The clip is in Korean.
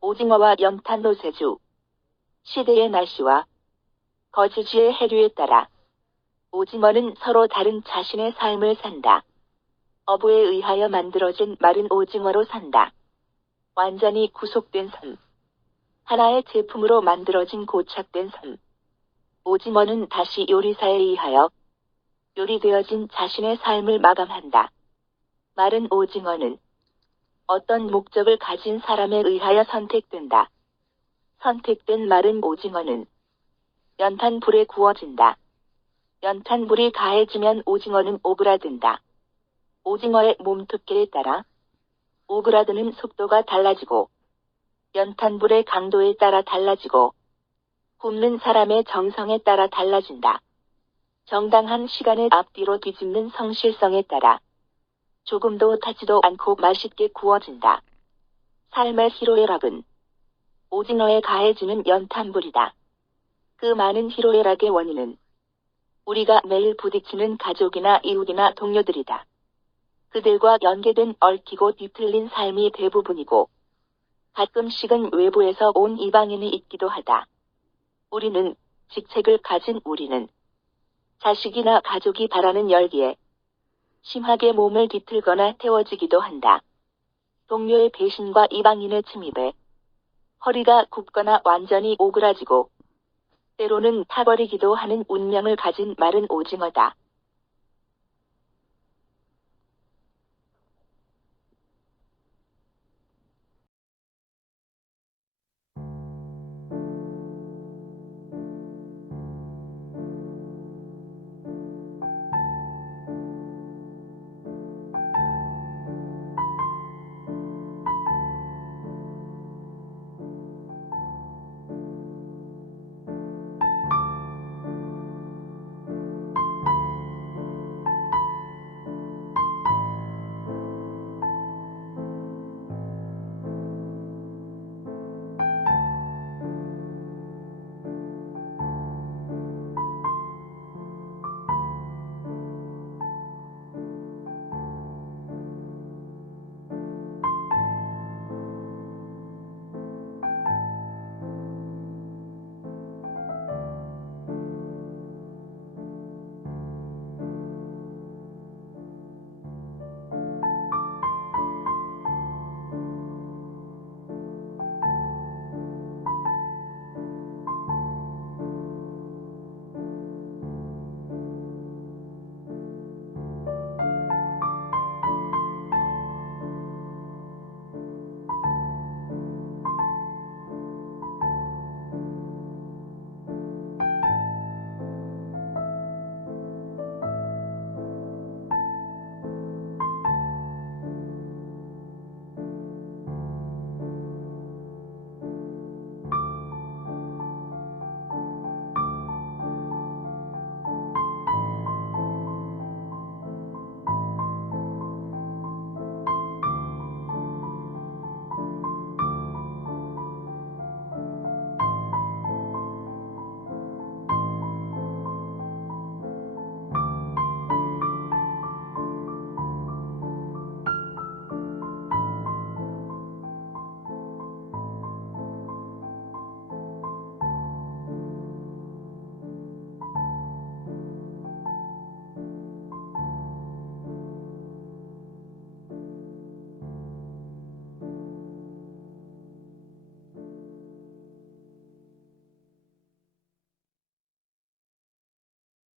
오징어와 연탄 노세주. 시대의 날씨와 거주지의 해류에 따라 오징어는 서로 다른 자신의 삶을 산다. 어부에 의하여 만들어진 마른 오징어로 산다. 완전히 구속된 삶. 하나의 제품으로 만들어진 고착된 삶. 오징어는 다시 요리사에 의하여 요리되어진 자신의 삶을 마감한다. 마른 오징어는 어떤 목적을 가진 사람에 의하여 선택된다. 선택된 마른 오징어는 연탄 불에 구워진다. 연탄 불이 가해지면 오징어는 오그라든다. 오징어의 몸두께에 따라 오그라드는 속도가 달라지고 연탄불의 강도에 따라 달라지고 굽는 사람의 정성에 따라 달라진다. 정당한 시간에 앞뒤로 뒤집는 성실성에 따라 조금도 타지도 않고 맛있게 구워진다. 삶의 희로애락은 오징어에 가해지는 연탄불이다. 그 많은 희로애락의 원인은 우리가 매일 부딪히는 가족이나 이웃이나 동료들이다. 그들과 연계된 얽히고 뒤틀린 삶이 대부분이고 가끔씩은 외부에서 온 이방인이 있기도 하다. 우리는 직책을 가진 우리는 자식이나 가족이 바라는 열기에 심하게 몸을 뒤틀거나 태워지기도 한다. 동료의 배신과 이방인의 침입에 허리가 굽거나 완전히 오그라지고 때로는 타버리기도 하는 운명을 가진 마른 오징어다.